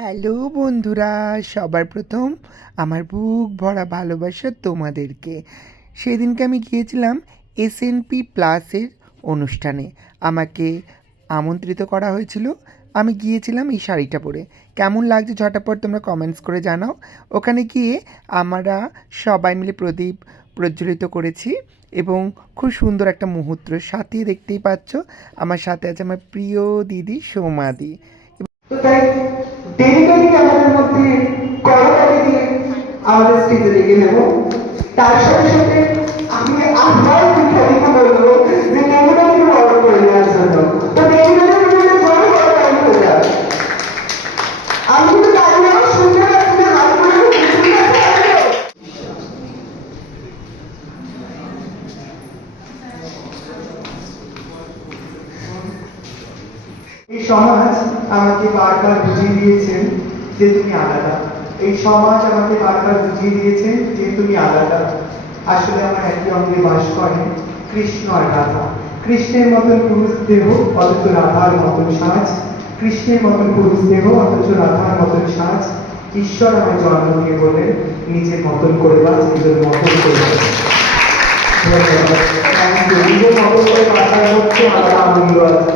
Hello বন্ধুরা, সবার প্রথম আমার বুক ভরা ভালোবাসা তোমাদেরকে। সেদিনকে আমি গিয়েছিলাম এস এসএনপি প্লাসের অনুষ্ঠানে। আমাকে আমন্ত্রিত করা হয়েছিল। আমি গিয়েছিলাম এই শাড়িটা পরে। কেমন লাগছে ঝটাপট তোমরা কমেন্টস করে জানাও। ওখানে গিয়ে আমরা সবাই মিলে প্রদীপ প্রজ্বলিত করেছি এবং খুব সুন্দর একটা মুহূর্ত সাথে দেখতেই পাচ্ছ। আমার সাথে আছে আমার প্রিয় দিদি সৌমাদি দেরি আমাদের মধ্যে করতালি দিয়ে আমাদের স্টেজে ডেকে নেব তার সাথে সাথে আমি আবার এই সমাজ আমাকে বারবার বুঝিয়ে দিয়েছেন যে তুমি আলাদা। এই সমাজ আমাকে বারবার বুঝিয়ে দিয়েছে যে তুমি আলাদা। আসলে আমার একই অঙ্গে বাস করেন কৃষ্ণ আর রাধা। কৃষ্ণের মতন পুরুষ দেহ, অথচ রাধার মতন সাজ। কৃষ্ণের মতন পুরুষ দেহ, অথচ রাধার মতন সাজ। ঈশ্বর আমায় জন্ম দিয়ে বলেন নিজের মতন করে বাঁচ, নিজের মতন করে। নিজের মতন করে বাঁচার মধ্যে আলাদা আনন্দ আছে।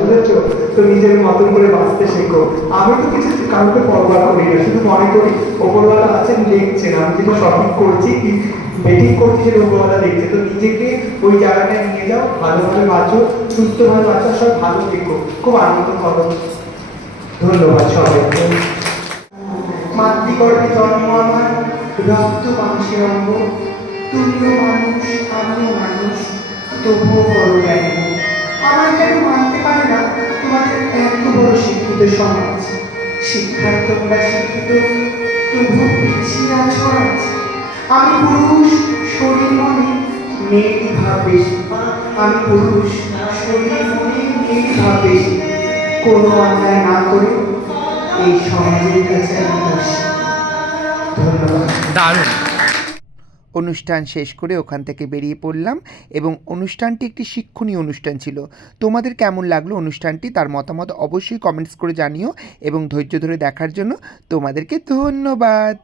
তো নিজের মতন করে বাঁচতে শেখো। আমি তো কিছু কাউকে পরোয়া করি না, শুধু মনে করি ওপরওয়ালা আছেন, দেখছেন। আমি যেটা সঠিক করছি বেঠিক করছি সেটা ওপরওয়ালা দেখছে। তো নিজেকে ওই জায়গাটায় নিয়ে যাও ভালোভাবে বাঁচো সুস্থভাবে বাঁচো, সব ভালো দেখো খুব আনন্দ করো। ধন্যবাদ সবাইকে। মাতৃগর্ভে জন্ম আমার, রক্ত মাংসের অঙ্গ। তুমিও মানুষ আমিও মানুষ, তবুও বড় শিক্ষায় তোমরা শিক্ষিত তবু পিছিয়ে আছো আজ। আমি পুরুষ, শরীর মনে মেয়েটি ভাবে। আমি পুরুষ, শরীর মনে মেয়েটি ভাবে। কোনো অন্যায় না করে এই সমাজের কাছে আমি ধন্যবাদ। দারুণ। অনুষ্ঠান শেষ করে ওখান থেকে বেরিয়ে পড়লাম এবং অনুষ্ঠানটি একটি শিক্ষণীয় অনুষ্ঠান ছিল। তোমাদের কেমন লাগল অনুষ্ঠানটি তার মতামত অবশ্যই কমেন্টস করে জানিও এবং ধৈর্য ধরে দেখার জন্য তোমাদেরকে ধন্যবাদ।